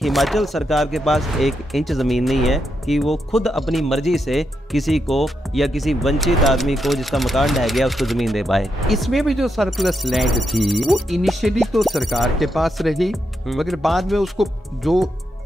हिमाचल सरकार के पास एक इंच ज़मीन नहीं है कि वो खुद अपनी मर्जी से किसी को या किसी वंचित आदमी को जिसका मकान ढह गया उसको ज़मीन दे पाए। इसमें भी जो सरप्लस लैंड थी वो इनिशियली तो सरकार के पास रही, मगर बाद में उसको जो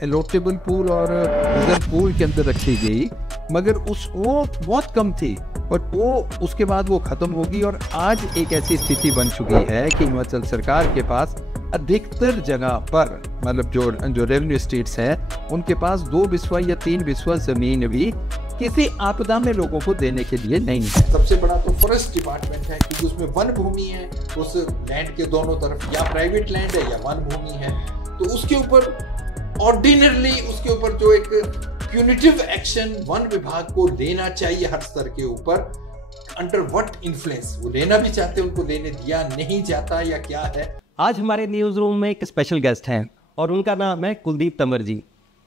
एलोटेबल पूल और रिजर्व पूल के अंदर रखी गई, मगर वो बहुत कम थी और वो उसके बाद वो खत्म होगी। और आज एक ऐसी स्थिति बन चुकी है कि हिमाचल सरकार के पास अधिकतर जगह पर मतलब जो रेवेन्यू स्टेट्स हैं उनके पास 2 बिस्वा या 3 बिस्वा जमीन भी किसी आपदा में लोगों को देने के लिए नहीं है। सबसे बड़ा तो फॉरेस्ट डिपार्टमेंट है क्योंकि उसमें वन भूमि है, उस लैंड के दोनों तरफ या प्राइवेट लैंड है या वन भूमि है, तो उसके ऊपर ऑर्डिनरली उसके ऊपर जो एक प्यूनिटिव एक्शन वन विभाग को लेना चाहिए हर स्तर के ऊपर। अंडर व्हाट इन्फ्लुएंस वो लेना भी चाहते हैं, उनको लेने दिया नहीं जाता या क्या है। आज हमारे न्यूज़ रूम में एक स्पेशल गेस्ट हैं और उनका नाम है कुलदीप तंवर जी।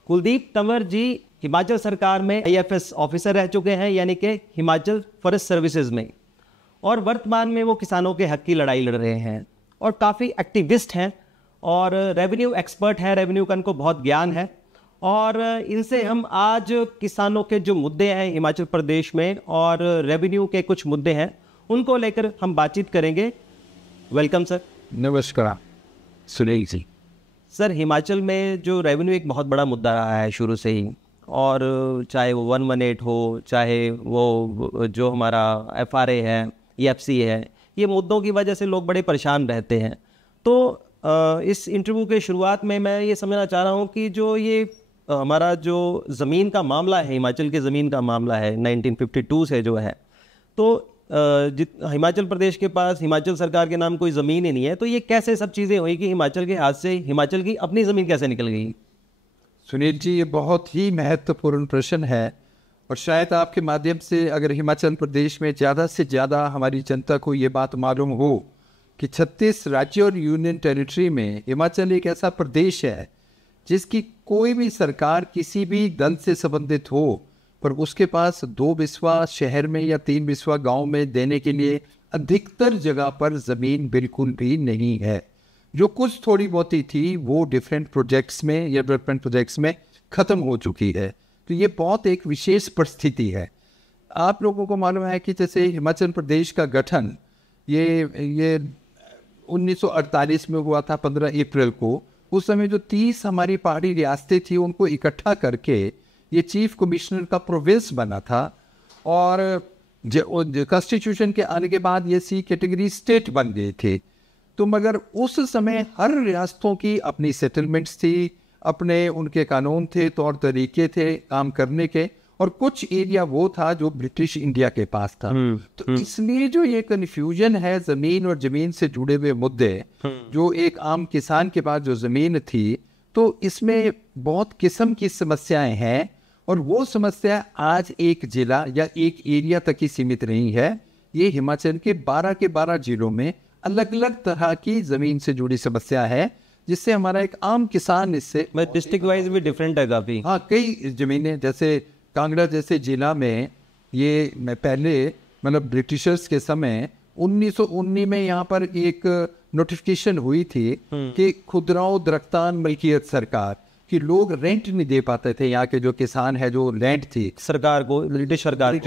कुलदीप तंवर जी हिमाचल सरकार में IFS ऑफिसर रह चुके हैं, यानी कि हिमाचल फॉरेस्ट सर्विसेज में, और वर्तमान में वो किसानों के हक की लड़ाई लड़ रहे हैं और काफ़ी एक्टिविस्ट हैं और रेवेन्यू एक्सपर्ट हैं। रेवेन्यू का इनको बहुत ज्ञान है और इनसे हम आज किसानों के जो मुद्दे हैं हिमाचल प्रदेश में और रेवेन्यू के कुछ मुद्दे हैं उनको लेकर हम बातचीत करेंगे। Welcome sir. नमस्कार सुनील जी। सर, हिमाचल में जो रेवेन्यू एक बहुत बड़ा मुद्दा रहा है शुरू से ही, और चाहे वो 118 हो, चाहे वो जो हमारा FRA है, EFC है, ये मुद्दों की वजह से लोग बड़े परेशान रहते हैं। तो इस इंटरव्यू के शुरुआत में मैं ये समझना चाह रहा हूँ कि जो ये हमारा जो ज़मीन का मामला है, हिमाचल के ज़मीन का मामला है 1952 से जो है, तो हिमाचल प्रदेश के पास हिमाचल सरकार के नाम कोई ज़मीन ही नहीं है, तो ये कैसे सब चीज़ें हुई कि हिमाचल के हाथ से हिमाचल की अपनी ज़मीन कैसे निकल गई? सुनील जी, ये बहुत ही महत्वपूर्ण प्रश्न है और शायद आपके माध्यम से अगर हिमाचल प्रदेश में ज़्यादा से ज़्यादा हमारी जनता को ये बात मालूम हो कि 36 राज्य और यूनियन टेरिटरी में हिमाचल एक ऐसा प्रदेश है जिसकी कोई भी सरकार किसी भी दल से संबंधित हो पर उसके पास 2 बिस्वा शहर में या 3 बिस्वा गांव में देने के लिए अधिकतर जगह पर ज़मीन बिल्कुल भी नहीं है। जो कुछ थोड़ी बहुती थी वो डिफरेंट प्रोजेक्ट्स में या डेवलपमेंट प्रोजेक्ट्स में ख़त्म हो चुकी है। तो ये बहुत एक विशेष परिस्थिति है। आप लोगों को मालूम है कि जैसे हिमाचल प्रदेश का गठन ये 1948 में हुआ था 15 अप्रैल को। उस समय जो 30 हमारी पहाड़ी रियासतें थी उनको इकट्ठा करके ये चीफ कमिश्नर का प्रोविंस बना था और कॉन्स्टिट्यूशन के आने के बाद ये C कैटेगरी स्टेट बन गए थे। तो मगर उस समय हर रियासतों की अपनी सेटलमेंट्स थी, अपने उनके कानून थे, तौर तरीके थे काम करने के, और कुछ एरिया वो था जो ब्रिटिश इंडिया के पास था। तो इसलिए जो ये कन्फ्यूजन है ज़मीन और ज़मीन से जुड़े हुए मुद्दे, जो एक आम किसान के पास जो ज़मीन थी, तो इसमें बहुत किस्म की समस्याएं हैं और वो समस्या आज एक जिला या एक एरिया तक ही सीमित नहीं है। ये हिमाचल के 12 जिलों में अलग अलग तरह की ज़मीन से जुड़ी समस्या है, जिससे हमारा एक आम किसान इससे डिस्ट्रिक्ट वाइज भी डिफरेंट है काफ़ी। हाँ, कई ज़मीनें जैसे कांगड़ा जैसे जिला में ये मैं पहले मतलब ब्रिटिशर्स के समय 1919 में यहाँ पर एक नोटिफिकेशन हुई थी कि खुदराओ दरख्तान मलकियत सरकार कि लोग रेंट नहीं दे पाते थे। यहाँ के जो किसान है जो लैंड थी सरकार को, ब्रिटिश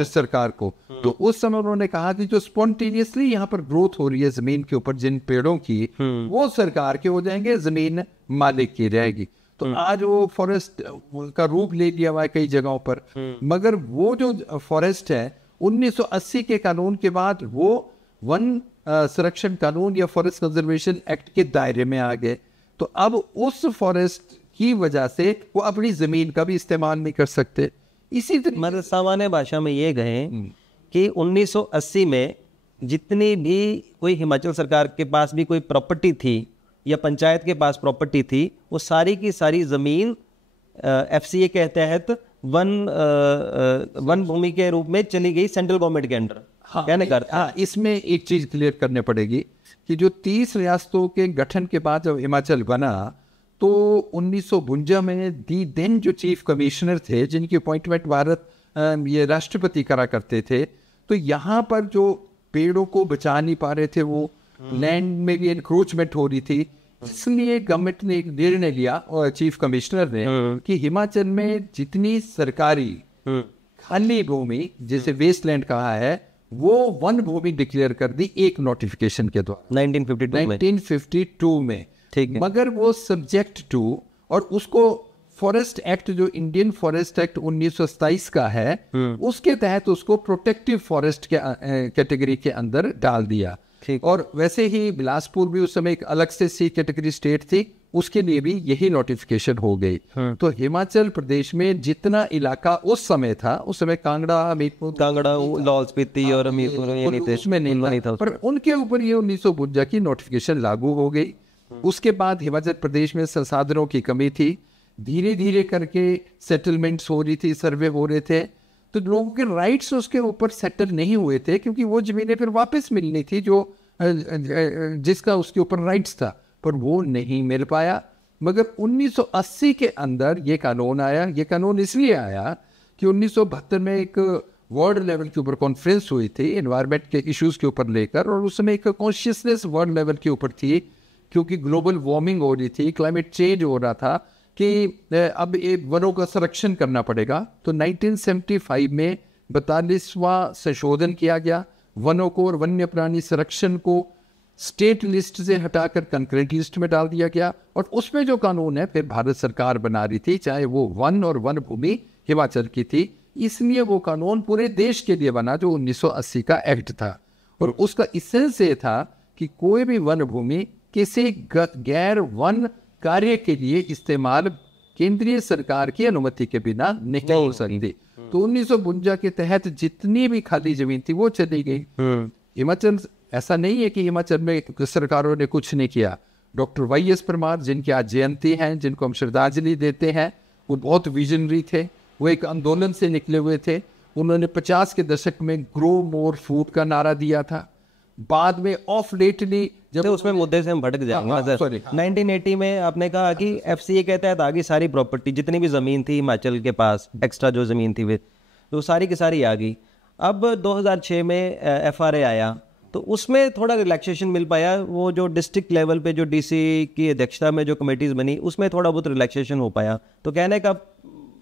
सरकार को। तो उस समय उन्होंने कहा कि जो स्पॉन्टेनियसली यहाँ पर ग्रोथ हो रही है जमीन के ऊपर जिन पेड़ों की, वो सरकार के हो जाएंगे, जमीन मालिक की रहेगी। तो आज वो फॉरेस्ट का रूप ले लिया हुआ है कई जगहों पर, मगर वो जो फॉरेस्ट है 1980 के कानून के बाद वो वन संरक्षण कानून या फॉरेस्ट कंजर्वेशन एक्ट के दायरे में आ गए। तो अब उस फॉरेस्ट की वजह से वो अपनी जमीन का भी इस्तेमाल नहीं कर सकते। इसी तरह मतलब सामान्य भाषा में ये कहें कि 1980 में जितनी भी कोई हिमाचल सरकार के पास भी कोई प्रॉपर्टी थी या पंचायत के पास प्रॉपर्टी थी, वो सारी की सारी ज़मीन FCA के तहत वन भूमि के रूप में चली गई सेंट्रल गवर्नमेंट के अंडर। हाँ, इसमें एक चीज़ क्लियर करने पड़ेगी कि जो 30 रियासतों के गठन के बाद जब हिमाचल बना तो 1952 में दी दिन जो चीफ कमिश्नर थे जिनकी अपॉइंटमेंट भारत ये राष्ट्रपति करा करते थे, तो यहाँ पर जो पेड़ों को बचा नहीं पा रहे थे, वो लैंड में भी इंक्रोचमेंट हो रही थी, इसलिए गवर्नमेंट ने एक निर्णय लिया और चीफ कमिश्नर ने कि हिमाचल में जितनी सरकारी खाली भूमि जिसे वेस्टलैंड कहा है वो वन भूमि डिक्लेयर कर दी एक नोटिफिकेशन के द्वारा 1952 में। ठीक है। मगर वो सब्जेक्ट टू, और उसको फॉरेस्ट एक्ट जो इंडियन फॉरेस्ट एक्ट 1927 का है उसके तहत उसको प्रोटेक्टिव फॉरेस्ट के कैटेगरी के अंदर डाल दिया। और वैसे ही बिलासपुर भी उस समय एक अलग से सी कैटेगरी स्टेट थी, उसके लिए भी यही नोटिफिकेशन हो गई। तो हिमाचल प्रदेश में जितना इलाका उस समय था, उस समय कांगड़ा, हमीरपुर, लाहौल स्पीति और हमीरपुर ये नहीं थे, उसमें नहीं था, पर उनके ऊपर ये 1952 की नोटिफिकेशन लागू हो गई। उसके बाद हिमाचल प्रदेश में संसाधनों की कमी थी, धीरे धीरे करके सेटलमेंट्स हो रही थी, सर्वे हो रहे थे, तो लोगों के राइट्स उसके ऊपर सेटल नहीं हुए थे, क्योंकि वो जमीनें फिर वापस मिलनी थी जो जिसका उसके ऊपर राइट्स था, पर वो नहीं मिल पाया। मगर 1980 के अंदर ये कानून आया। ये कानून इसलिए आया कि 1972 में एक वर्ल्ड लेवल के ऊपर कॉन्फ्रेंस हुई थी एनवायरनमेंट के इश्यूज के ऊपर लेकर, और उस समय एक कॉन्शियसनेस वर्ल्ड लेवल के ऊपर थी, क्योंकि ग्लोबल वार्मिंग हो रही थी, क्लाइमेट चेंज हो रहा था, कि अब ये वनों का संरक्षण करना पड़ेगा। तो 1975 में 42वां संशोधन किया गया, वनों को और वन्य प्राणी संरक्षण को स्टेट लिस्ट से हटाकर कंकरेंट लिस्ट में डाल दिया गया। और उसमें जो कानून है फिर भारत सरकार बना रही थी, चाहे वो वन और वन भूमि हिमाचल की थी, इसलिए वो कानून पूरे देश के लिए बना जो 1980 का एक्ट था। और उसका इसेंस ये था कि कोई भी वन भूमि किसी गैर वन कार्य के लिए इस्तेमाल केंद्रीय सरकार की अनुमति के बिना नहीं हो सकती। तो 1952 के तहत जितनी भी खाली जमीन थी वो चली गई। हिमाचल, ऐसा नहीं है कि हिमाचल में सरकारों ने कुछ नहीं किया। डॉक्टर वाई.एस. परमार, जिनकी आज जयंती है, जिनको हम श्रद्धांजलि देते हैं, वो बहुत विजनरी थे, वो एक आंदोलन से निकले हुए थे। उन्होंने 50 के दशक में ग्रो मोर फूड का नारा दिया था। बाद में ऑफ लेटली जब उसमें मुद्दे से हम भटक जाएंगे सर, 1980 में आपने कहा कि एफसीए के तहत आगे सारी प्रॉपर्टी जितनी भी ज़मीन थी हिमाचल के पास, एक्स्ट्रा जो ज़मीन थी वे तो सारी की सारी आ गई। अब 2006 में एफआरए आया तो उसमें थोड़ा रिलैक्सेशन मिल पाया। वो जो डिस्ट्रिक्ट लेवल पे जो डीसी की अध्यक्षता में जो कमेटीज़ बनी उसमें थोड़ा बहुत रिलैक्सेशन हो पाया। तो कहने का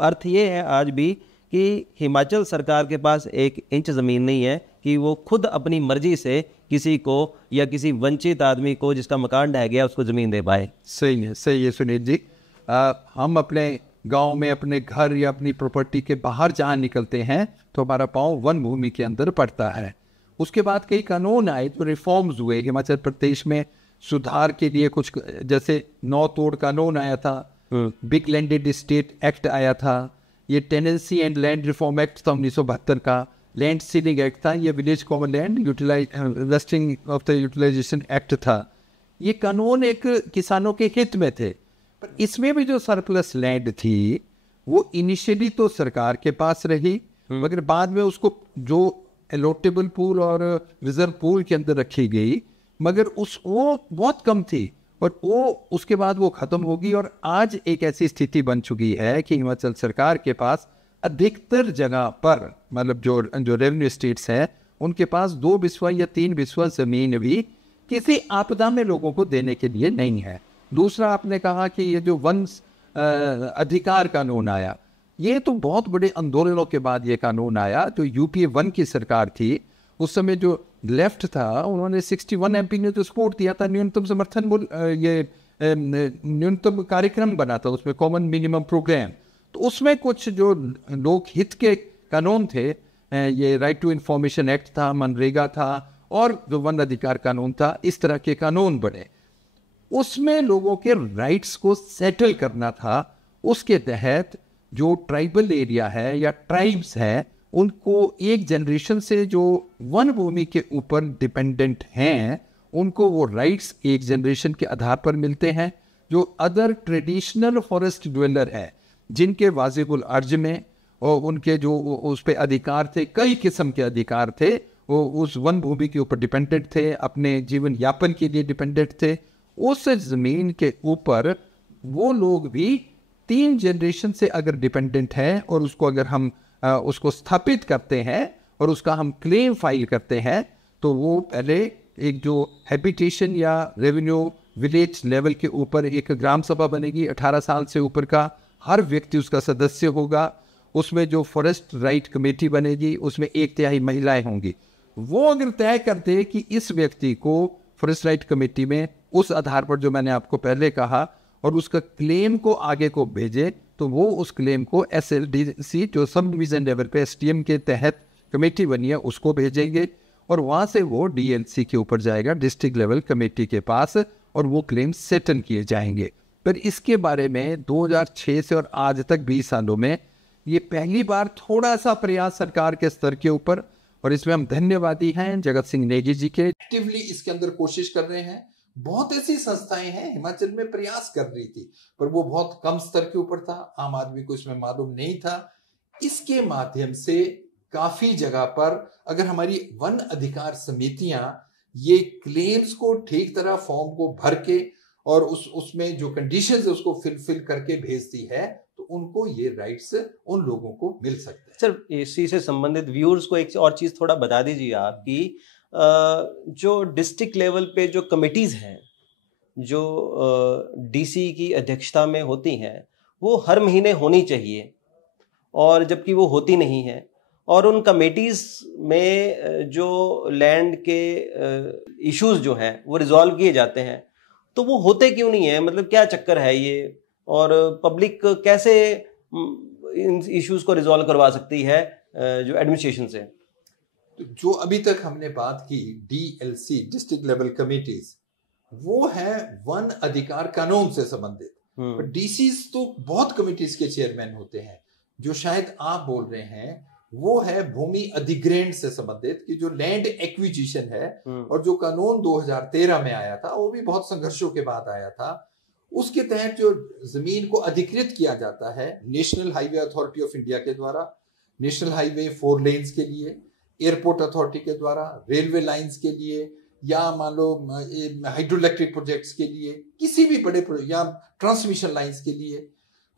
अर्थ ये है आज भी कि हिमाचल सरकार के पास 1 इंच ज़मीन नहीं है कि वो खुद अपनी मर्जी से किसी को या किसी वंचित आदमी को जिसका मकान ढह गया उसको ज़मीन दे पाए। सही है सुनील जी। हम अपने गांव में अपने घर या अपनी प्रॉपर्टी के बाहर जहाँ निकलते हैं तो हमारा पाँव वन भूमि के अंदर पड़ता है। उसके बाद कई कानून आए जो रिफॉर्म्स हुए हिमाचल प्रदेश में सुधार के लिए। कुछ जैसे नौ तोड़ कानून आया था, बिग लैंडेड स्टेट एक्ट आया था, ये tenancy and land reform act था 1972 का, लैंड सीलिंग एक्ट था, ये village common land vesting of the utilisation act था। ये कानून एक किसानों के हित में थे, पर इसमें भी जो सरप्लस लैंड थी वो इनिशियली तो सरकार के पास रही, मगर बाद में उसको जो एलोटेबल पूल और रिजर्व पूल के अंदर रखी गई, मगर वो बहुत कम थी और वो उसके बाद वो ख़त्म होगी। और आज एक ऐसी स्थिति बन चुकी है कि हिमाचल सरकार के पास अधिकतर जगह पर, मतलब जो रेवेन्यू स्टेट्स हैं उनके पास 2 बिस्वा या 3 बिस्वा ज़मीन भी किसी आपदा में लोगों को देने के लिए नहीं है। दूसरा, आपने कहा कि ये जो वन अधिकार कानून आया, ये तो बहुत बड़े आंदोलनों के बाद ये कानून आया। जो यूपीए 1 की सरकार थी उस समय जो लेफ्ट था उन्होंने 61 एमपी ने तो सपोर्ट दिया था, न्यूनतम समर्थन मूल्य, ये न्यूनतम कार्यक्रम बना था उसमें, कॉमन मिनिमम प्रोग्राम। तो उसमें कुछ जो लोक हित के कानून थे, ये राइट टू इंफॉर्मेशन एक्ट था, मनरेगा था और जो वन अधिकार कानून था, इस तरह के कानून बने। उसमें लोगों के राइट्स को सेटल करना था। उसके तहत जो ट्राइबल एरिया है या ट्राइब्स है उनको एक जनरेशन से जो वन भूमि के ऊपर डिपेंडेंट हैं उनको वो राइट्स एक जनरेशन के आधार पर मिलते हैं। जो अदर ट्रेडिशनल फॉरेस्ट ड्वेलर है जिनके वाजिबुल अर्ज में और उनके जो उस पर अधिकार थे, कई किस्म के अधिकार थे, वो उस वन भूमि के ऊपर डिपेंडेंट थे, अपने जीवन यापन के लिए डिपेंडेंट थे। उस ज़मीन के ऊपर वो लोग भी 3 जनरेशन से अगर डिपेंडेंट है और उसको अगर हम उसको स्थापित करते हैं और उसका हम क्लेम फाइल करते हैं तो वो पहले एक जो हैबिटेशन या रेवेन्यू विलेज लेवल के ऊपर एक ग्राम सभा बनेगी, 18 साल से ऊपर का हर व्यक्ति उसका सदस्य होगा। उसमें जो फॉरेस्ट राइट कमेटी बनेगी उसमें 1/3 महिलाएं होंगी। वो अगर तय कर दे कि इस व्यक्ति को फॉरेस्ट राइट कमेटी में उस आधार पर जो मैंने आपको पहले कहा और उसका क्लेम को आगे को भेजे, तो वो उस क्लेम को SLDC जो सब डिवीजन लेवल पे STM के तहत कमेटी बनी है उसको भेजेंगे और वहाँ से वो DLC के ऊपर जाएगा, डिस्ट्रिक्ट लेवल कमेटी के पास, और वो क्लेम सेटल किए जाएंगे। पर इसके बारे में 2006 से और आज तक 20 सालों में ये पहली बार थोड़ा सा प्रयास सरकार के स्तर के ऊपर, और इसमें हम धन्यवादी हैं जगत सिंह नेगी जी के, एक्टिवली इसके अंदर कोशिश कर रहे हैं। बहुत ऐसी संस्थाएं हैं हिमाचल में प्रयास कर रही थी, पर वो बहुत कम स्तर के ऊपर था, आम आदमी को इसमें मालूम नहीं था। इसके माध्यम से काफी जगह पर अगर हमारी वन अधिकार समितियां ये क्लेम्स को ठीक तरह फॉर्म को भर के और उसमें जो कंडीशंस है उसको फिल करके भेजती है, तो उनको ये राइट्स उन लोगों को मिल सकते हैं। सर, इसी से संबंधित व्यूअर्स को एक और चीज थोड़ा बता दीजिए आप कि जो डिस्ट्रिक्ट लेवल पे जो कमिटीज हैं जो DC की अध्यक्षता में होती हैं वो हर महीने होनी चाहिए, और जबकि वो होती नहीं है, और उन कमेटीज में जो लैंड के इश्यूज जो हैं वो रिजॉल्व किए जाते हैं, तो वो होते क्यों नहीं है? मतलब क्या चक्कर है ये, और पब्लिक कैसे इन इश्यूज को रिजॉल्व करवा सकती है जो एडमिनिस्ट्रेशन से? तो जो अभी तक हमने बात की DLC डिस्ट्रिक्ट लेवल कमिटीज, वो है वन अधिकार कानून से संबंधित। पर DCs तो बहुत कमिटीज के चेयरमैन होते हैं। जो शायद आप बोल रहे हैं वो है भूमि अधिग्रहण से संबंधित, कि जो लैंड एक्विजिशन है, और जो कानून 2013 में आया था वो भी बहुत संघर्षों के बाद आया था। उसके तहत जो जमीन को अधिकृत किया जाता है national highway authority of India के द्वारा, नेशनल हाईवे 4 लेन्स के लिए, एयरपोर्ट अथॉरिटी के द्वारा, रेलवे लाइंस के लिए, या मान लो हाइड्रोइलेक्ट्रिक प्रोजेक्ट्स के लिए, किसी भी बड़े या ट्रांसमिशन लाइंस के लिए,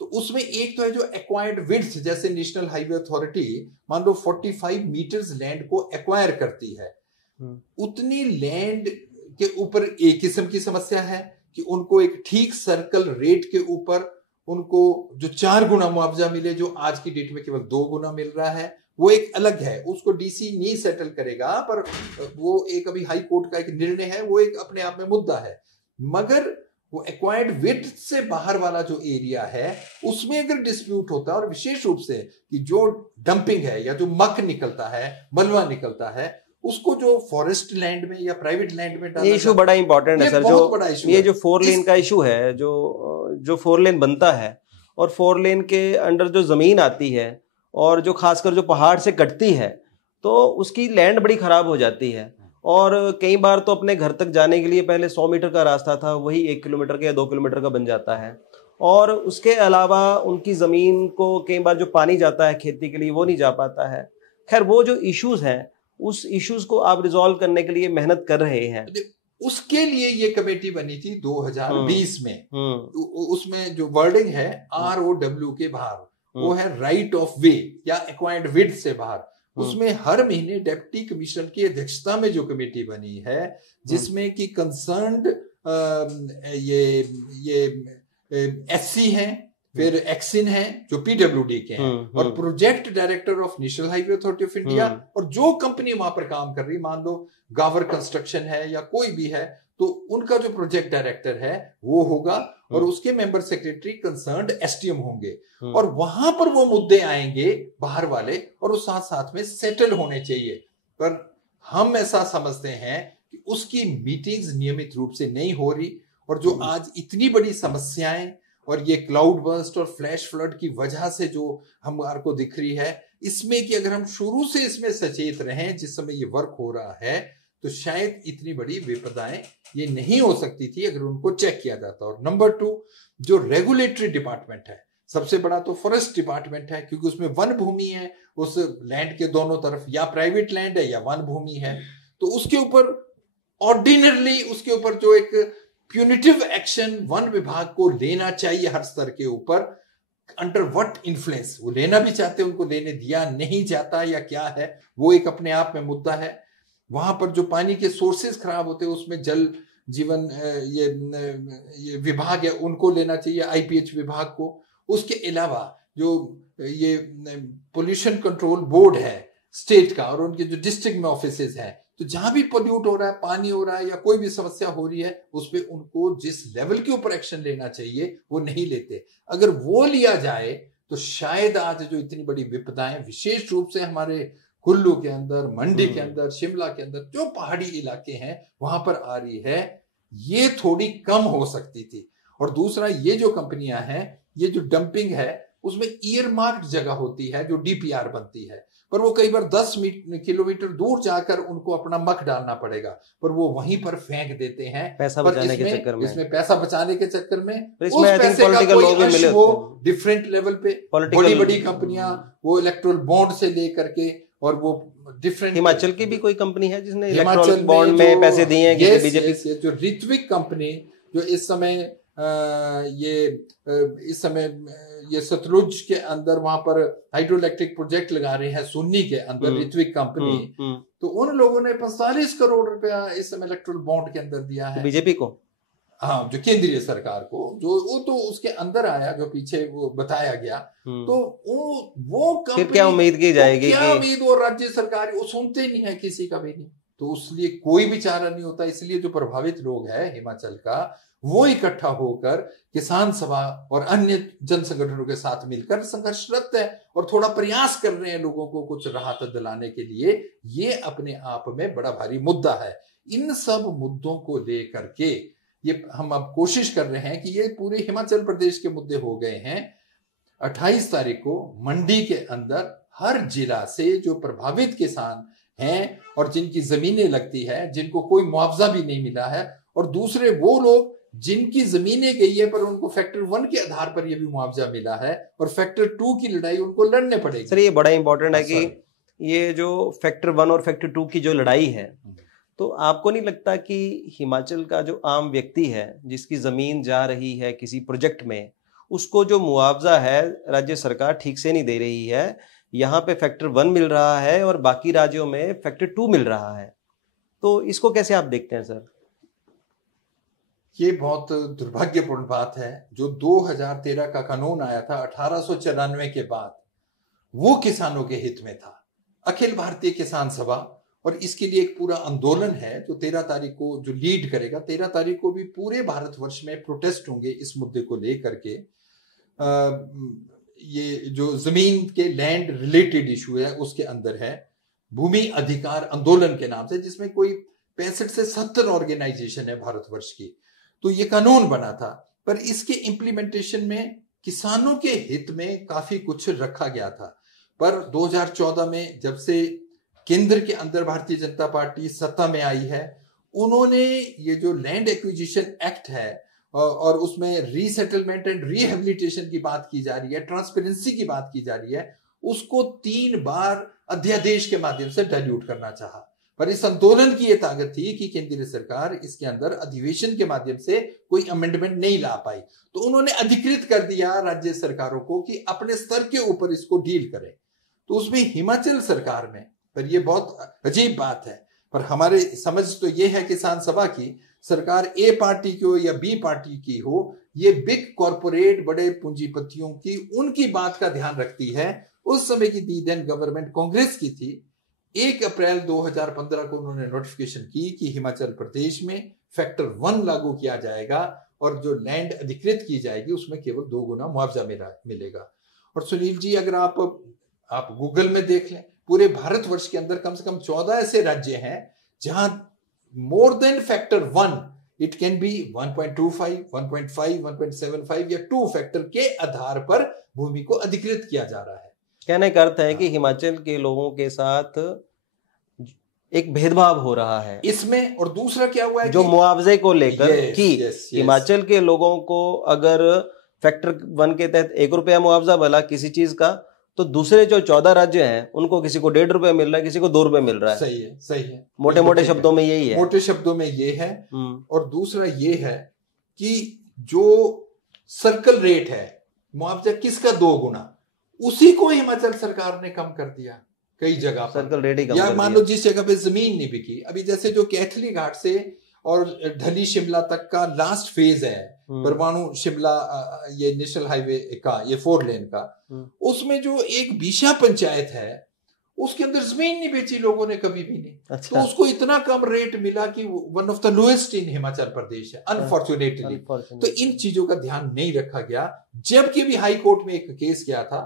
तो उसमें एक तो है जो एक्वायर्ड विड्थ, जैसे नेशनल हाईवे अथॉरिटी मान लो 45 मीटर्स लैंड को एक्वायर करती है, उतनी लैंड के ऊपर एक किस्म की समस्या है कि उनको एक ठीक सर्कल रेट के ऊपर उनको जो 4 गुना मुआवजा मिले, जो आज की डेट में केवल 2 गुना मिल रहा है, वो एक अलग है, उसको DC नहीं सेटल करेगा। पर वो एक अभी हाई कोर्ट का एक निर्णय है, वो एक अपने आप में मुद्दा है। मगर वो एक्वायर्ड विड्थ से बाहर वाला जो एरिया है उसमें अगर डिस्प्यूट होता है, और विशेष रूप से कि जो डंपिंग है या जो मक निकलता है, मलबा निकलता है, उसको जो फॉरेस्ट लैंड में या प्राइवेट लैंड में डालना, ये इशू बड़ा इंपॉर्टेंट है सर। जो ये जो 4 लेन का इशू है, जो 4 लेन बनता है और 4 लेन के अंडर जो जमीन आती है और जो खासकर जो पहाड़ से कटती है, तो उसकी लैंड बड़ी खराब हो जाती है। और कई बार तो अपने घर तक जाने के लिए पहले 100 मीटर का रास्ता था, वही 1 किलोमीटर का या 2 किलोमीटर का बन जाता है। और उसके अलावा उनकी ज़मीन को कई बार जो पानी जाता है खेती के लिए वो नहीं जा पाता है। खैर, वो जो इश्यूज हैं उस इश्यूज को आप रिजॉल्व करने के लिए मेहनत कर रहे हैं। उसके लिए ये कमेटी बनी थी 2020 में। उसमें जो वर्डिंग है ROW के बाहर, वो है राइट ऑफ वे या एक्वायर्ड विड्थ से बाहर। उसमें हर महीने डिप्टी कमिश्नर की अध्यक्षता में जो कमेटी बनी है, जिसमें कि कंसर्न्ड ये SC हैं, फिर एक्सिन है जो PWD के हैं, और project director of national highway authority of India, और जो कंपनी वहां पर काम कर रही, मान लो गावर कंस्ट्रक्शन है या कोई भी है, तो उनका जो प्रोजेक्ट डायरेक्टर है वो होगा, और उसके मेंबर सेक्रेटरी कंसर्न्ड STM होंगे, और वहां पर वो मुद्दे आएंगे बाहर वाले, और उस साथ साथ में सेटल होने चाहिए। पर हम ऐसा समझते हैं कि उसकी मीटिंग्स नियमित रूप से नहीं हो रही, और जो आज इतनी बड़ी समस्याएं और ये क्लाउड बर्स्ट और फ्लैश फ्लड की वजह से जो हमारे को दिख रही है, इसमें कि अगर हम शुरू से इसमें सचेत रहें जिस समय ये वर्क हो रहा है, तो शायद इतनी बड़ी विपदाएं ये नहीं हो सकती थी अगर उनको चेक किया जाता। और नंबर 2, जो रेगुलेटरी डिपार्टमेंट है, सबसे बड़ा तो फॉरेस्ट डिपार्टमेंट है, क्योंकि उसमें वन भूमि है, उस लैंड के दोनों तरफ या प्राइवेट लैंड है या वन भूमि है, तो उसके ऊपर ऑर्डिनरली उसके ऊपर जो एक प्यूनिटिव एक्शन वन विभाग को लेना चाहिए हर स्तर के ऊपर। अंडर व्हाट इन्फ्लुएंस वो लेना भी चाहते, उनको लेने दिया नहीं जाता या क्या है, वो एक अपने आप में मुद्दा है। वहां पर जो पानी के सोर्सेज खराब होते हैं, उसमें जल जीवन ये विभाग है उनको लेना चाहिए, IPH विभाग को। उसके अलावा जो ये पोल्यूशन कंट्रोल बोर्ड है स्टेट का और उनके जो डिस्ट्रिक्ट में ऑफिसेज हैं, तो जहां भी पोल्यूट हो रहा है, पानी हो रहा है या कोई भी समस्या हो रही है, उस पर उनको जिस लेवल के ऊपर एक्शन लेना चाहिए वो नहीं लेते। अगर वो लिया जाए तो शायद आज जो इतनी बड़ी विपदाएं विशेष रूप से हमारे कुल्लू के अंदर, मंडी के अंदर, शिमला के अंदर जो पहाड़ी इलाके हैं वहां पर आ रही है, ये थोड़ी कम हो सकती थी। और दूसरा, ये जो कंपनियां हैं, ये जो डंपिंग है उसमें ईयरमार्क्ड जगह होती है जो DPR बनती है, पर वो कई बार 10 किलोमीटर दूर जाकर उनको अपना मक डालना पड़ेगा, पर वो वहीं पर फेंक देते हैं पैसा बचाने के चक्कर में। इसमें पैसा बचाने के चक्कर में उस पैसे का कोई अंश वो डिफरेंट लेवल पे बड़ी बड़ी कंपनियां वो इलेक्ट्रल बॉन्ड से लेकर के, और वो डिफरेंट। हिमाचल की भी कोई कंपनी है जिसने इलेक्ट्रल बॉन्ड में पैसे दिए हैं? बीजेपी जो ऋत्विक कंपनी जो इस समय ये सतलुज के अंदर वहां पर हाइड्रो इलेक्ट्रिक प्रोजेक्ट लगा रहे हैं सुन्नी के अंदर, ऋत्विक कंपनी, तो उन लोगों ने 45 करोड़ रुपया इस समय इलेक्ट्रल बॉन्ड के अंदर दिया है बीजेपी को। हाँ, जो केंद्रीय सरकार को, जो वो तो उसके अंदर आया, जो पीछे वो बताया गया। तो वो फिर क्या उम्मीद की जाएगी? क्या उम्मीद? वो राज्य सरकार वो सुनते नहीं है किसी का भी नहीं, तो उसलिए कोई भी चारा नहीं होता। इसलिए जो प्रभावित लोग हैं हिमाचल का, वो इकट्ठा होकर किसान सभा और अन्य जन संगठनों के साथ मिलकर संघर्षरत है और थोड़ा प्रयास कर रहे हैं लोगों को कुछ राहत दिलाने के लिए। ये अपने आप में बड़ा भारी मुद्दा है। इन सब मुद्दों को लेकर के ये हम अब कोशिश कर रहे हैं कि ये पूरे हिमाचल प्रदेश के मुद्दे हो गए हैं। 28 तारीख को मंडी के अंदर हर जिला से जो प्रभावित किसान हैं और जिनकी जमीनें लगती है, जिनको कोई मुआवजा भी नहीं मिला है, और दूसरे वो लोग जिनकी जमीनें गई है पर उनको फैक्टर 1 के आधार पर ये भी मुआवजा मिला है, और फैक्टर 2 की लड़ाई उनको लड़ने पड़ेगी। सर, ये बड़ा इंपॉर्टेंट है कि ये जो फैक्टर 1 और फैक्टर 2 की जो लड़ाई है, तो आपको नहीं लगता कि हिमाचल का जो आम व्यक्ति है जिसकी जमीन जा रही है किसी प्रोजेक्ट में, उसको जो मुआवजा है राज्य सरकार ठीक से नहीं दे रही है? यहाँ पे फैक्टर 1 मिल रहा है और बाकी राज्यों में फैक्टर 2 मिल रहा है, तो इसको कैसे आप देखते हैं सर? ये बहुत दुर्भाग्यपूर्ण बात है। जो 2013 का कानून आया था 1894 के बाद, वो किसानों के हित में था। अखिल भारतीय किसान सभा, और इसके लिए एक पूरा आंदोलन है जो 13 तारीख को जो लीड करेगा। 13 तारीख को भी पूरे भारतवर्ष में प्रोटेस्ट होंगे इस मुद्दे को लेकर के। ये जो जमीन के लैंड रिलेटेड इशू है उसके अंदर है भूमि अधिकार आंदोलन के नाम से, जिसमें कोई 65 से 70 ऑर्गेनाइजेशन है भारतवर्ष की। तो ये कानून बना था, पर इसके इम्प्लीमेंटेशन में किसानों के हित में काफी कुछ रखा गया था। पर 2014 में जब से केंद्र के अंदर भारतीय जनता पार्टी सत्ता में आई है, उन्होंने ये जो लैंड एक्विजिशन एक्ट है और उसमें रीसेटलमेंट एंड रिहेबिलिटेशन की बात की जा रही है, ट्रांसपेरेंसी की बात की जा रही है, उसको 3 बार अध्यादेश के माध्यम से डाइल्यूट करना चाहा। पर इस आंदोलन की यह ताकत थी कि केंद्रीय सरकार इसके अंदर अधिवेशन के माध्यम से कोई अमेंडमेंट नहीं ला पाई, तो उन्होंने अधिकृत कर दिया राज्य सरकारों को कि अपने स्तर के ऊपर इसको डील करें। तो उसमें हिमाचल सरकार में, पर यह बहुत अजीब बात है, पर हमारे समझ तो यह है किसान सभा की, सरकार ए पार्टी की हो या बी पार्टी की हो, ये बिग कॉरपोरेट बड़े पूंजीपतियों की उनकी बात का ध्यान रखती है। उस समय की दी देन गवर्नमेंट कांग्रेस की थी। 1 अप्रैल 2015 को उन्होंने नोटिफिकेशन की कि हिमाचल प्रदेश में फैक्टर 1 लागू किया जाएगा और जो लैंड अधिकृत की जाएगी उसमें केवल 2 गुना मुआवजा मिलेगा। और सुनील जी, अगर आप गूगल में देख लें, पूरे भारतवर्ष के अंदर कम से कम 14 ऐसे राज्य हैं जहां more than factor 1, it can be 1.25, 1.5, 1.75 या 2 फैक्टर के आधार पर भूमि को अधिकृत किया जा रहा है। कहने का अर्थ है कि हिमाचल के लोगों के साथ एक भेदभाव हो रहा है इसमें। और दूसरा क्या हुआ है जो मुआवजे को लेकर कि हिमाचल के लोगों को अगर फैक्टर 1 के तहत 1 रुपया मुआवजा मिला किसी चीज का, तो दूसरे जो 14 राज्य हैं उनको किसी को 1.5 रुपया मिल रहा है, किसी को 2 रुपये मिल रहा है। सही है। मोटे शब्दों में यही है। मोटे शब्दों में ये है। और दूसरा ये है कि जो सर्कल रेट है मुआवजा किसका 2 गुना, उसी को हिमाचल सरकार ने कम कर दिया कई जगह पर। सर्कल रेट ही कम या मान लो जिस जगह पे जमीन नहीं बिकी, अभी जैसे जो कैथली घाट से और ढली शिमला तक का लास्ट फेज है, परमाणु शिमला ये नेशनल हाईवे का ये 4 लेन का, उसमें जो एक बीशा पंचायत है उसके अंदर जमीन नहीं बेची लोगों ने कभी भी नहीं। अच्छा। तो उसको इतना कम रेट मिला कि one of the lowest in Himachal Pradesh है अनफॉर्चुनेटली। तो इन चीजों का ध्यान नहीं रखा गया, जबकि भी हाई कोर्ट में एक केस गया था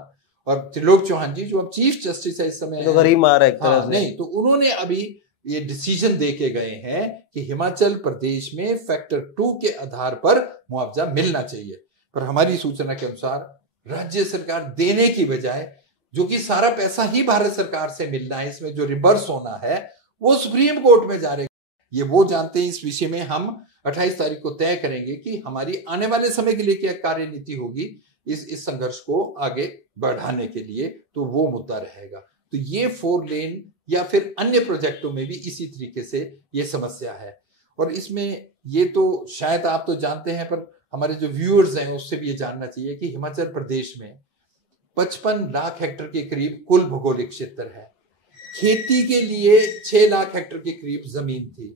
और त्रिलोक चौहान जी जो अब चीफ जस्टिस है इस समय, तो गरीब मार है एक तरह से। नहीं, तो उन्होंने अभी ये डिसीजन दे के गए हैं कि हिमाचल प्रदेश में फैक्टर 2 के आधार पर मुआवजा मिलना चाहिए। पर हमारी सूचना के अनुसार राज्य सरकार देने की बजाय, जो कि सारा पैसा ही भारत सरकार से मिलना है, इसमें जो रिवर्स होना है वो सुप्रीम कोर्ट में जा रहे। ये वो जानते हैं। इस विषय में हम 28 तारीख को तय करेंगे कि हमारी आने वाले समय के लिए क्या कार्य नीति होगी इस संघर्ष को आगे बढ़ाने के लिए, तो वो मुद्दा रहेगा। तो ये 4 लेन या फिर अन्य प्रोजेक्टों में भी इसी तरीके से ये समस्या है। और इसमें ये तो शायद आप तो जानते हैं, पर हमारे जो व्यूअर्स हैं उससे भी ये जानना चाहिए कि हिमाचल प्रदेश में 55 लाख हेक्टेयर के करीब कुल भौगोलिक क्षेत्र है। खेती के लिए 6 लाख हेक्टेयर के करीब जमीन थी,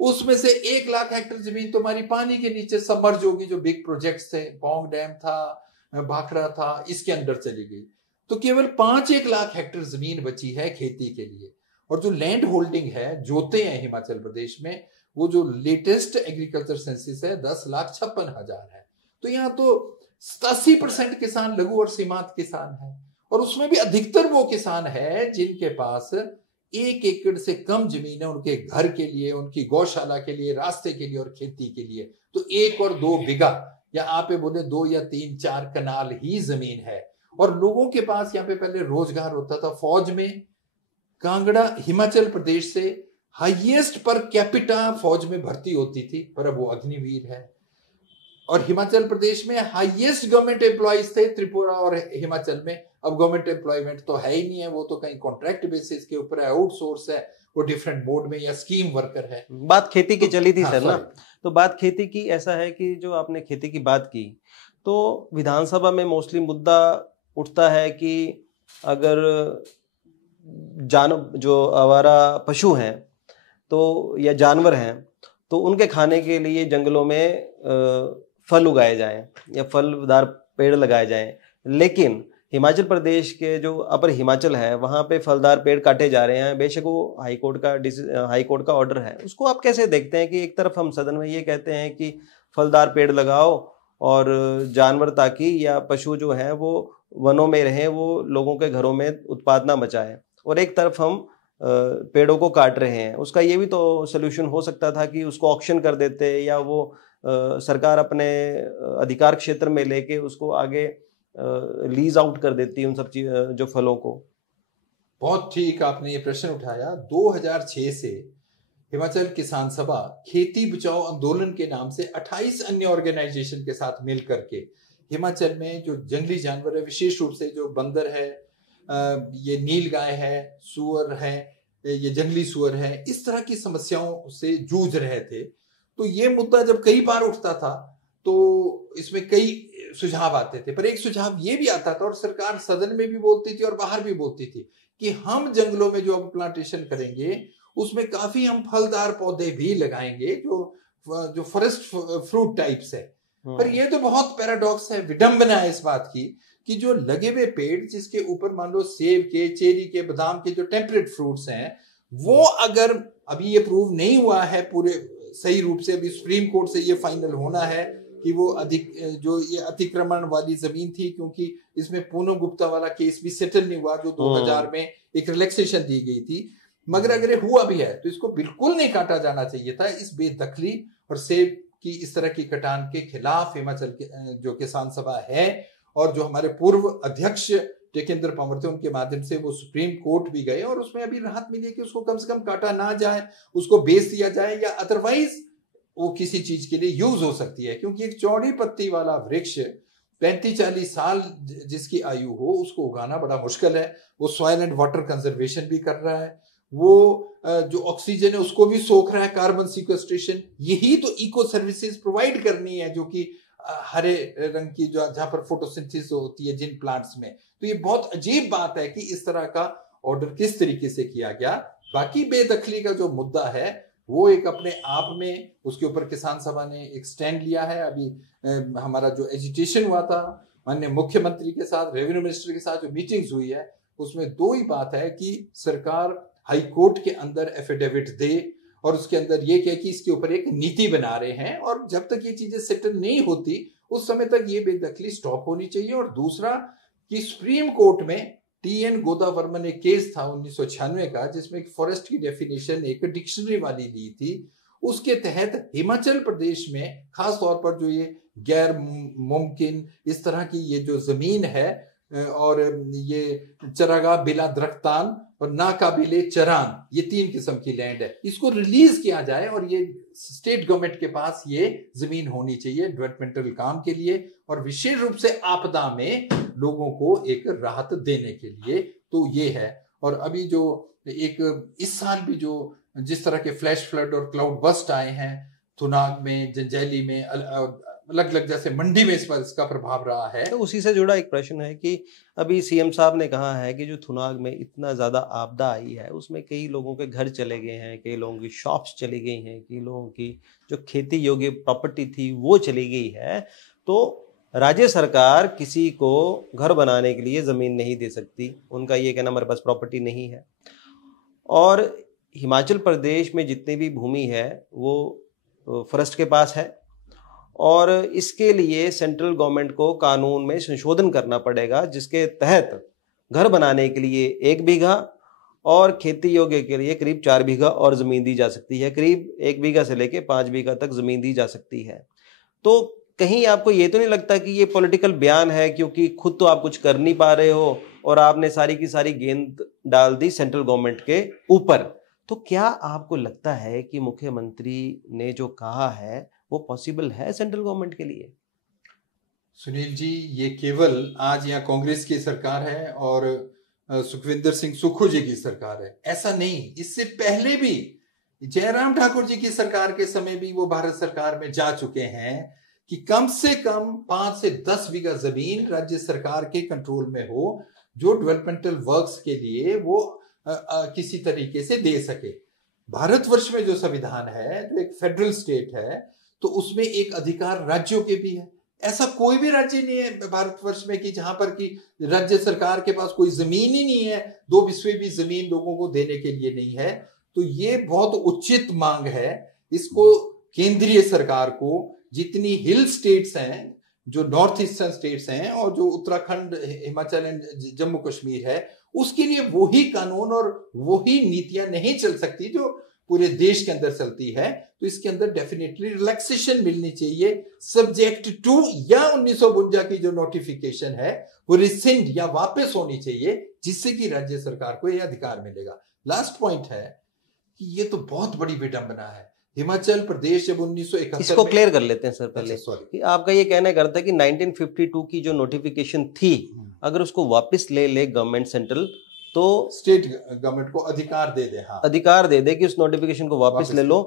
उसमें से 1 लाख हेक्टेयर जमीन तो हमारी पानी के नीचे सबमर्ज होगी, जो बिग प्रोजेक्ट्स थे, पौंग डैम था, भाखड़ा था, इसके अंदर चली गई। तो केवल 5-1 लाख हेक्टेयर जमीन बची है खेती के लिए। और जो लैंड होल्डिंग है, जोते हैं हिमाचल प्रदेश में, वो जो लेटेस्ट एग्रीकल्चर सेंसस है 10,56,000 है। तो यहाँ तो 87% किसान लघु और सीमांत किसान है, और उसमें भी अधिकतर वो किसान है जिनके पास 1 एकड़ से कम जमीन है उनके घर के लिए, उनकी गौशाला के लिए, रास्ते के लिए और खेती के लिए। तो 1 और 2 बीघा या आप बोले 2 या 3-4 कनाल ही जमीन है। और लोगों के पास यहाँ पे पहले रोजगार होता था। फौज में कांगड़ा हिमाचल प्रदेश से हाईएस्ट पर कैपिटा फौज में भर्ती होती थी, पर अब वो अग्निवीर है। और हिमाचल प्रदेश में हाईएस्ट गवर्नमेंट एम्प्लॉइज थे त्रिपुरा और हिमाचल में। अब गवर्नमेंट एम्प्लॉयमेंट तो है ही नहीं है, वो तो कहीं कॉन्ट्रैक्ट बेसिस के ऊपर है, आउटसोर्स है, वो डिफरेंट मोड में या स्कीम वर्कर है। बात खेती की चली थी हाँ, सर ना, तो बात खेती की ऐसा है कि जो आपने खेती की बात की, तो विधानसभा में मोस्टली मुद्दा उठता है कि अगर जो आवारा पशु हैं तो या जानवर हैं, तो उनके खाने के लिए जंगलों में फल उगाए जाएं या फलदार पेड़ लगाए जाएं। लेकिन हिमाचल प्रदेश के जो अपर हिमाचल है वहाँ पे फलदार पेड़ काटे जा रहे हैं। बेशक वो हाई कोर्ट का ऑर्डर है, उसको आप कैसे देखते हैं कि एक तरफ हम सदन में ये कहते हैं कि फलदार पेड़ लगाओ और जानवर ताकि या पशु जो है वो वनों में रहें, वो लोगों के घरों में उत्पाद ना मचाएं, और एक तरफ हम पेड़ों को काट रहे हैं। उसका ये भी तो सोल्यूशन हो सकता था कि उसको ऑक्शन कर देते या वो सरकार अपने अधिकार क्षेत्र में लेके उसको आगे लीज आउट कर देती उन सब जो फलों को। बहुत ठीक आपने ये प्रश्न उठाया। 2006 से हिमाचल किसान सभा खेती बचाओ आंदोलन के नाम से 28 अन्य ऑर्गेनाइजेशन के साथ मिल करके हिमाचल में जो जंगली जानवर है, विशेष रूप से जो बंदर है, ये नील गाय है, सुअर है, ये जंगली सुअर है, इस तरह की समस्याओं से जूझ रहे थे। तो ये मुद्दा जब कई बार उठता था तो इसमें कई सुझाव आते थे, पर एक सुझाव ये भी आता था और सरकार सदन में भी बोलती थी और बाहर भी बोलती थी कि हम जंगलों में जो अब प्लांटेशन करेंगे उसमें काफी हम फलदार पौधे भी लगाएंगे जो फॉरेस्ट फ्रूट टाइप्स है। पर ये तो बहुत पैराडॉक्स है, विडंबना है इस बात की कि जो लगे हुए पेड़ जिसके ऊपर मान लो सेब के, चेरी के, बादाम के जो टेम्परेट फ्रूट्स हैं, वो अगर अभी ये प्रूव नहीं हुआ है पूरे सही रूप से, अभी सुप्रीम कोर्ट से ये फाइनल होना है कि वो जो ये अतिक्रमण वाली जमीन थी, क्योंकि इसमें पूनम गुप्ता वाला केस भी सेटल नहीं हुआ जो 2000 में एक रिलैक्सेशन दी गई थी। मगर अगर ये हुआ भी है तो इसको बिल्कुल नहीं काटा जाना चाहिए था। इस बेदखली और सेब की इस तरह की कटान के खिलाफ हिमाचल के जो किसान सभा है और जो हमारे पूर्व अध्यक्ष टेकेंद्र पंवर थे, उनके माध्यम से वो सुप्रीम कोर्ट भी गए और उसमें अभी राहत मिली है कि उसको कम से कम काटा ना जाए, उसको बेच दिया जाए या अदरवाइज वो किसी चीज के लिए यूज हो सकती है। क्योंकि एक चौड़ी पत्ती वाला वृक्ष 35-40 साल जिसकी आयु हो उसको उगाना बड़ा मुश्किल है। वो सॉइल एंड वाटर कंजर्वेशन भी कर रहा है, वो जो ऑक्सीजन है उसको भी सोख रहा है, कार्बन सिक्वेस्ट्रेशन। यही तो इको सर्विसेज प्रोवाइड करनी है जो कि हरे रंग की जो जहां पर फोटोसिंथेसिस होती है जिन प्लांट्स में। तो ये बहुत अजीब बात है कि इस तरह का ऑर्डर किस तरीके से किया गया। बाकी बेदखली का जो मुद्दा है वो एक अपने आप में, उसके ऊपर किसान सभा ने एक स्टैंड लिया है। अभी हमारा जो एजिटेशन हुआ था माननीय मुख्यमंत्री के साथ, रेवेन्यू मिनिस्टर के साथ जो मीटिंग्स हुई है, उसमें दो ही बात है कि सरकार हाई कोर्ट के अंदर एफिडेविट दे और उसके अंदर ये कहे कि इसके ऊपर एक नीति बना रहे हैं, और जब तक ये चीजें सेटल नहीं होती उस समय तक ये बेदखली स्टॉप होनी चाहिए। और दूसरा कि सुप्रीम कोर्ट में टी.एन. गोदावर्मन एक केस था 1996 का, जिसमें एक फॉरेस्ट की डेफिनेशन एक डिक्शनरी वाली ली थी। उसके तहत हिमाचल प्रदेश में खास तौर पर जो ये गैर मुमकिन इस तरह की ये जो जमीन है और ये चरागाह बिला दरख्तान और नाकाबिले चरान, ये 3 किस्म की लैंड है, इसको रिलीज किया जाए और ये स्टेट गवर्नमेंट के पास ये जमीन होनी चाहिए डेवलपमेंटल काम के लिए और विशेष रूप से आपदा में लोगों को एक राहत देने के लिए। तो ये है। और अभी जो एक इस साल भी जो जिस तरह के फ्लैश फ्लड और क्लाउड बस्ट आए हैं, थुनाग में, जंजैली में, अलग अलग जैसे मंडी में इस पर इसका प्रभाव रहा है। तो उसी से जुड़ा एक प्रश्न है कि अभी सीएम साहब ने कहा है कि जो थुनाग में इतना ज्यादा आपदा आई है उसमें कई लोगों के घर चले गए हैं, कई लोगों की शॉप्स चली गई हैं, कई लोगों की जो खेती योग्य प्रॉपर्टी थी वो चली गई है। तो राज्य सरकार किसी को घर बनाने के लिए जमीन नहीं दे सकती, उनका ये कहना हमारे पास प्रॉपर्टी नहीं है। और हिमाचल प्रदेश में जितनी भी भूमि है वो फॉरेस्ट के पास है और इसके लिए सेंट्रल गवर्नमेंट को कानून में संशोधन करना पड़ेगा, जिसके तहत घर बनाने के लिए 1 बीघा और खेती योग्य के लिए करीब 4 बीघा और जमीन दी जा सकती है। करीब 1 बीघा से लेके 5 बीघा तक जमीन दी जा सकती है। तो कहीं आपको ये तो नहीं लगता कि ये पॉलिटिकल बयान है, क्योंकि खुद तो आप कुछ कर नहीं पा रहे हो और आपने सारी की सारी गेंद डाल दी सेंट्रल गवर्नमेंट के ऊपर। तो क्या आपको लगता है कि मुख्यमंत्री ने जो कहा है वो पॉसिबल है सेंट्रल गवर्नमेंट के लिए? सुनील जी, ये केवल आज यहाँ कांग्रेस की सरकार है और सुखविंदर सिंह सुक्खू जी की सरकार है, ऐसा नहीं। इससे पहले भी जयराम ठाकुर जी की सरकार के समय भी वो भारत सरकार में जा चुके हैं कि कम से कम 5 से 10 बीघा जमीन राज्य सरकार के कंट्रोल में हो, जो डेवलपमेंटल वर्क्स के लिए वो किसी तरीके से दे सके। भारतवर्ष में जो संविधान है, जो एक फेडरल स्टेट है, तो उसमें एक अधिकार राज्यों के भी है। ऐसा कोई भी राज्य नहीं है भारतवर्ष में कि जहां पर कि राज्य सरकार के पास कोई जमीन ही नहीं है, 2 बिस्वे भी जमीन लोगों को देने के लिए नहीं है। तो ये बहुत उचित मांग है। इसको केंद्रीय सरकार को, जितनी हिल स्टेट्स हैं, जो नॉर्थ ईस्टर्न स्टेट्स हैं और जो उत्तराखंड, हिमाचल एंड जम्मू कश्मीर है, उसके लिए वही कानून और वही नीतियां नहीं चल सकती जो पूरे देश के अंदर चलती है। तो इसके अंदर डेफिनेटली रिलैक्सेशन मिलनी चाहिए, सब्जेक्ट टू या 1952 की जो नोटिफिकेशन है वो रिसेंड या वापस होनी चाहिए, जिससे कि राज्य सरकार को यह अधिकार मिलेगा। लास्ट पॉइंट है कि ये तो बहुत बड़ी विडंबना है। हिमाचल प्रदेश जब 1971, इसको क्लियर कर लेते हैं सर पहले। सॉरी, आपका ये कहना करता है कि 1952 की जो नोटिफिकेशन थी, अगर उसको वापस ले गवर्नमेंट सेंट्रल, तो स्टेट गवर्नमेंट को अधिकार दे दे। हाँ, अधिकार दे दे कि उस नोटिफिकेशन को वापस ले लो,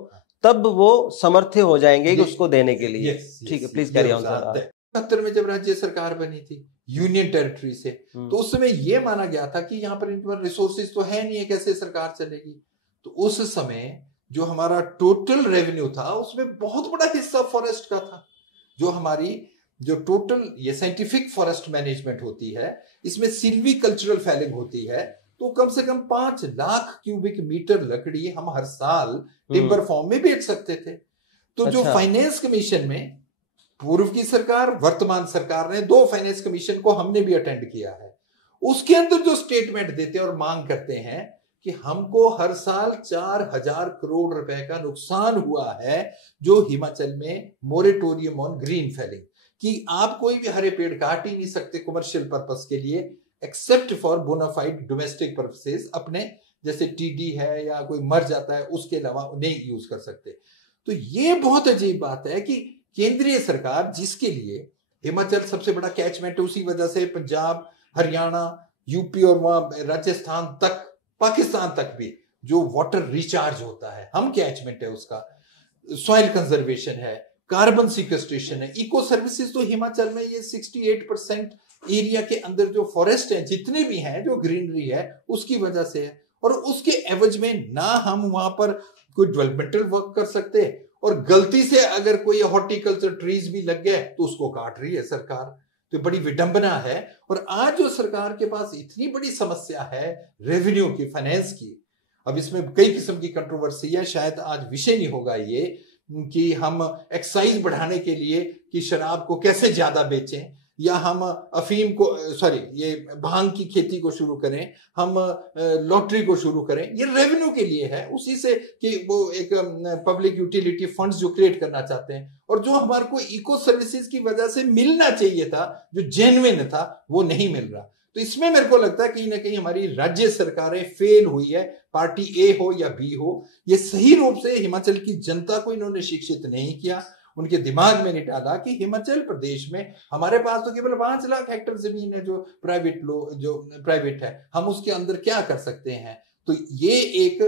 तब वो समर्थ हो जाएंगे कि उसको देने के लिए। ठीक है, प्लीज कैरी ऑन सर। 71 में जब राज्य सरकार बनी थी यूनियन टेरिटरी से, तो उस समय यह माना गया था कि यहाँ पर इन पर रिसोर्सेज तो है नहीं है, कैसे सरकार चलेगी। तो उस समय जो हमारा टोटल रेवेन्यू था उसमें बहुत बड़ा हिस्सा फॉरेस्ट का था। जो हमारी जो टोटल ये साइंटिफिक फॉरेस्ट मैनेजमेंट होती है, इसमें सिल्वी कल्चरल फैलिंग होती है, तो कम से कम 5 लाख क्यूबिक मीटर लकड़ी हम हर साल टिम्बर फॉर्म में बेच सकते थे। तो जो फाइनेंस कमीशन में पूर्व की सरकार, वर्तमान सरकार ने 2 फाइनेंस कमीशन को हमने भी अटेंड किया है, उसके अंदर जो स्टेटमेंट देते और मांग करते हैं कि हमको हर साल 4000 करोड़ रुपए का नुकसान हुआ है जो हिमाचल में मोरेटोरियम ऑन ग्रीन फेलिंग, कि आप कोई भी हरे पेड़ काट ही नहीं सकते कमर्शियल पर्पस के लिए, except for bona fide domestic purposes, अपने जैसे टीडी है या कोई मर जाता है उसके अलावा नहीं यूज कर सकते। तो ये बहुत अजीब बात है कि केंद्रीय सरकार, जिसके लिए हिमाचल सबसे बड़ा कैचमेंट है, उसी वजह से पंजाब, हरियाणा, यूपी और वहां राजस्थान तक, पाकिस्तान तक भी जो वाटर रिचार्ज होता है, हम कैचमेंट है उसका, सॉइल कंजर्वेशन है, कार्बन सिक्वेस्ट्रेशन है, इको सर्विसेज, तो हिमाचल में ये 68% एरिया के अंदर जो फॉरेस्ट है, जितने भी हैं, जो ग्रीनरी है, उसकी वजह से है। और उसके एवज में ना हम वहां पर कोई डेवलपमेंटल वर्क कर सकते हैं, और गलती से अगर कोई हॉर्टिकल्चर ट्रीज भी लग गए तो उसको काट रही है सरकार। तो बड़ी विडंबना है। और आज जो सरकार के पास इतनी बड़ी समस्या है रेवेन्यू की, फाइनेंस की, अब इसमें कई किस्म की कंट्रोवर्सी है, शायद आज विषय नहीं होगा ये कि हम एक्साइज बढ़ाने के लिए कि शराब को कैसे ज्यादा बेचें, या हम अफीम को ये भांग की खेती को शुरू करें, हम लॉटरी को शुरू करें। ये रेवेन्यू के लिए है, उसी से कि वो एक पब्लिक यूटिलिटी फंड्स जो क्रिएट करना चाहते हैं, और जो हमारे को इको सर्विसेज की वजह से मिलना चाहिए था, जो जेन्युइन था, वो नहीं मिल रहा। तो इसमें मेरे को लगता है कहीं ना कहीं हमारी राज्य सरकारें फेल हुई है, पार्टी ए हो या बी हो। ये सही रूप से हिमाचल की जनता को इन्होंने शिक्षित नहीं किया, उनके दिमाग में नहीं डाला कि हिमाचल प्रदेश में हमारे पास तो केवल 5 लाख हेक्टेयर जमीन है जो प्राइवेट है, हम उसके अंदर क्या कर सकते हैं। तो ये एक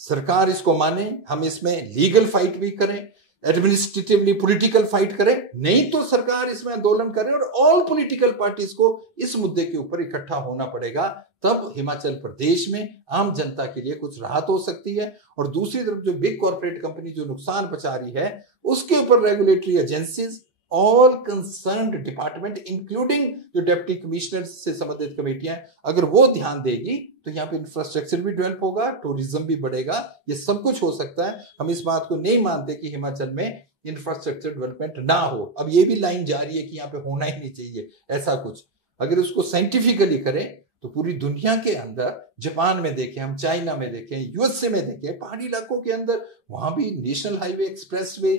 सरकार इसको माने, हम इसमें लीगल फाइट भी करें, एडमिनिस्ट्रेटिवली पॉलिटिकल फाइट करें, नहीं तो सरकार इसमें आंदोलन करे और ऑल पॉलिटिकल पार्टीज को इस मुद्दे के ऊपर इकट्ठा होना पड़ेगा। तब हिमाचल प्रदेश में आम जनता के लिए कुछ राहत हो सकती है। और दूसरी तरफ जो बिग कॉर्पोरेट कंपनी जो नुकसान पहुंचा रही है, उसके ऊपर regulatory agencies, all concerned department including जो डिप्टी कमिश्नर से संबंधित कमेटियां, अगर वो ध्यान देगी तो यहाँ पे इंफ्रास्ट्रक्चर भी डेवलप होगा, टूरिज्म भी बढ़ेगा, ये सब कुछ हो सकता है। हम इस बात को नहीं मानते कि हिमाचल में इंफ्रास्ट्रक्चर डेवलपमेंट ना हो। अब ये भी लाइन जा रही है कि यहाँ पे होना ही नहीं चाहिए ऐसा कुछ। अगर उसको साइंटिफिकली करें तो पूरी दुनिया के अंदर, जापान में देखें, हम चाइना में देखें, यूएसए में देखें, पहाड़ी इलाकों के अंदर वहां भी national highway, expressway,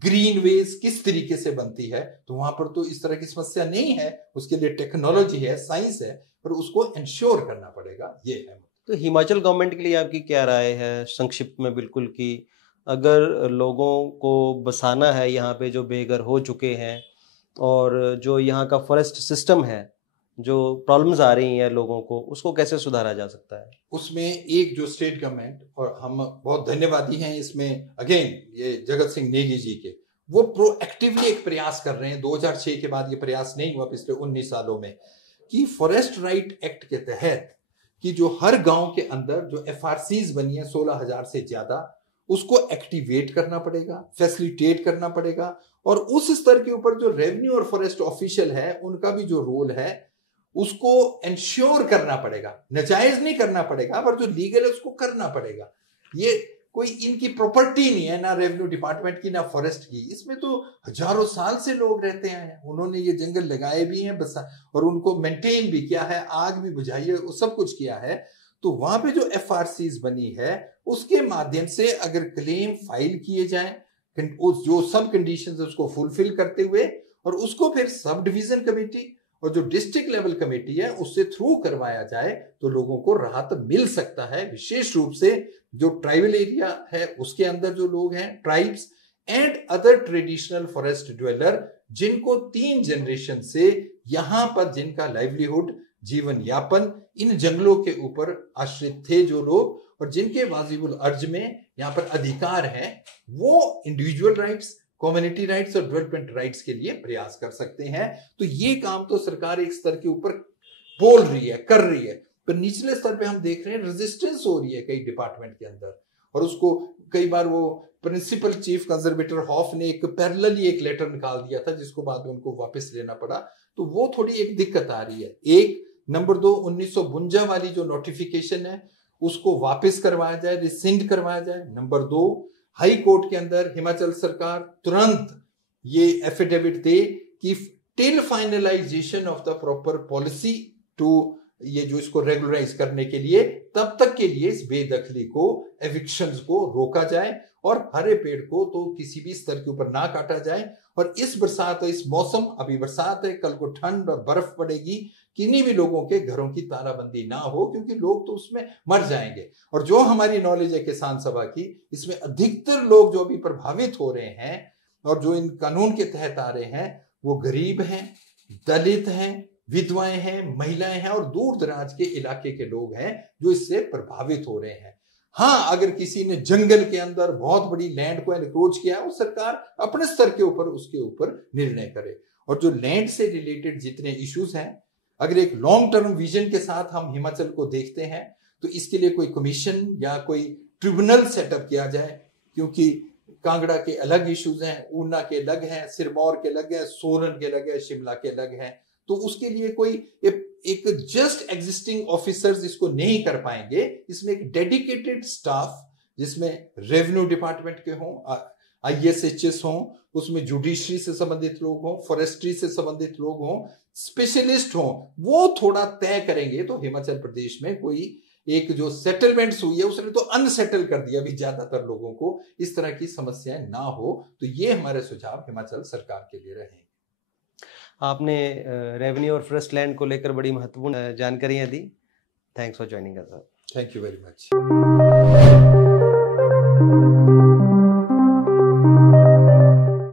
green ways किस तरीके से बनती है, तो वहां पर तो इस तरह की समस्या नहीं है। उसके लिए टेक्नोलॉजी है, साइंस है, पर उसको इंश्योर करना पड़ेगा। ये है। तो हिमाचल गवर्नमेंट के लिए आपकी क्या राय है संक्षिप्त में बिल्कुल, कि अगर लोगों को बसाना है यहाँ पे जो बेघर हो चुके हैं, और जो यहाँ का फॉरेस्ट सिस्टम है, जो प्रॉब्लम्स आ रही हैं लोगों को, उसको कैसे सुधारा जा सकता है? उसमें एक जो स्टेट गवर्नमेंट, और हम बहुत धन्यवादी हैं इसमें अगेन ये जगत सिंह नेगी जी के, वो प्रोएक्टिवली एक प्रयास कर रहे हैं। 2006 के बाद ये प्रयास नहीं हुआ पिछले 19 सालों में, कि फॉरेस्ट राइट एक्ट के तहत कि जो हर गांव के अंदर जो एफआरसीज बनी है 16,000 से ज्यादा, उसको एक्टिवेट करना पड़ेगा, फैसिलिटेट करना पड़ेगा। और उस स्तर के ऊपर जो रेवेन्यू और फॉरेस्ट ऑफिशियल है, उनका भी जो रोल है उसको इंश्योर करना पड़ेगा। नजायज नहीं करना पड़ेगा, पर जो लीगल है उसको करना पड़ेगा। ये कोई इनकी प्रॉपर्टी नहीं है, ना रेवेन्यू डिपार्टमेंट की, ना फॉरेस्ट की। इसमें तो हजारों साल से लोग रहते हैं, उन्होंने ये जंगल लगाए भी हैं बस, और उनको मेंटेन भी किया है, आग भी बुझाई है, सब कुछ किया है। तो वहां पे जो एफआरसीज बनी है, उसके माध्यम से अगर क्लेम फाइल किए जाए, जो सब कंडीशंस है उसको फुलफिल करते हुए, और उसको फिर सब डिवीजन कमेटी और जो डिस्ट्रिक्ट लेवल कमेटी है उससे थ्रू करवाया जाए, तो लोगों को राहत मिल सकता है। विशेष रूप से जो ट्राइबल एरिया है उसके अंदर जो लोग हैं, tribes and other traditional forest dweller, जिनको 3 जनरेशन से यहां पर जिनका लाइवलीहुड, जीवन यापन इन जंगलों के ऊपर आश्रित थे जो लोग, और जिनके वाजिबुल अर्ज में यहाँ पर अधिकार है, वो इंडिविजुअल राइट्स, कम्युनिटी राइट्स और डेवलपमेंट राइट्स के लिए प्रयास कर सकते हैं। तो ये काम तो सरकार एक स्तर के ऊपर बोल रही है, कर रही है, पर निचले स्तर पे हम देख रहे हैं रेजिस्टेंस हो रही है कई डिपार्टमेंट के अंदर। और उसको कई बार वो प्रिंसिपल चीफ कंजर्वेटर हॉफ ने एक पैरेलली एक लेटर निकाल दिया था, जिसको बाद में उनको वापस लेना पड़ा। तो वो थोड़ी एक दिक्कत आ रही है। एक नंबर 2, 1952 वाली जो नोटिफिकेशन है उसको वापस करवाया जाए, रिसिंड करवाया जाए। नंबर 2, हाई कोर्ट के अंदर हिमाचल सरकार तुरंत ये एफिडेविट दे कि till finalisation of the proper policy to, ये जो इसको रेगुलराइज करने के लिए, तब तक के लिए इस बेदखली को, एविक्शंस को रोका जाए, और हरे पेड़ को तो किसी भी स्तर के ऊपर ना काटा जाए। और इस बरसात, इस मौसम, अभी बरसात है, कल को ठंड और बर्फ पड़ेगी, किन्हीं भी लोगों के घरों की तालाबंदी ना हो, क्योंकि लोग तो उसमें मर जाएंगे। और जो हमारी नॉलेज है किसान सभा की, इसमें अधिकतर लोग जो अभी प्रभावित हो रहे हैं और जो इन कानून के तहत आ रहे हैं, वो गरीब हैं, दलित हैं, विधवाएं हैं, महिलाएं हैं, और दूर दराज के इलाके के लोग हैं जो इससे प्रभावित हो रहे हैं। हाँ, अगर किसी ने जंगल के अंदर बहुत बड़ी लैंड को एनक्रोच किया, वो सरकार अपने स्तर के ऊपर उसके ऊपर निर्णय करे। और जो लैंड से रिलेटेड जितने इश्यूज हैं, अगर एक लॉन्ग टर्म विजन के साथ हम हिमाचल को देखते हैं, तो इसके लिए कोई कमीशन या कोई ट्रिब्यूनल सेटअप किया जाए, क्योंकि कांगड़ा के अलग इश्यूज हैं, ऊना के अलग हैं, सिरमौर के अलग हैं, सोलन के अलग है, शिमला के अलग हैं। तो उसके लिए कोई एक जस्ट एग्जिस्टिंग ऑफिसर्स इसको नहीं कर पाएंगे। इसमें एक डेडिकेटेड स्टाफ जिसमें रेवेन्यू डिपार्टमेंट के हों, ISHS हों, उसमें जुडिशरी से संबंधित लोग हों, फॉरेस्ट्री से संबंधित लोग हों, स्पेशलिस्ट हों, वो थोड़ा तय करेंगे तो हिमाचल प्रदेश में कोई एक जो सेटलमेंट्स हुई है उसने तो अनसेटल कर दिया अभी ज्यादातर लोगों को, इस तरह की समस्याएं ना हो। तो ये हमारे सुझाव हिमाचल सरकार के लिए रहेंगे। आपने रेवेन्यू और फॉरेस्ट लैंड को लेकर बड़ी महत्वपूर्ण जानकारियां दी। Thanks for joining us. Thank you very much.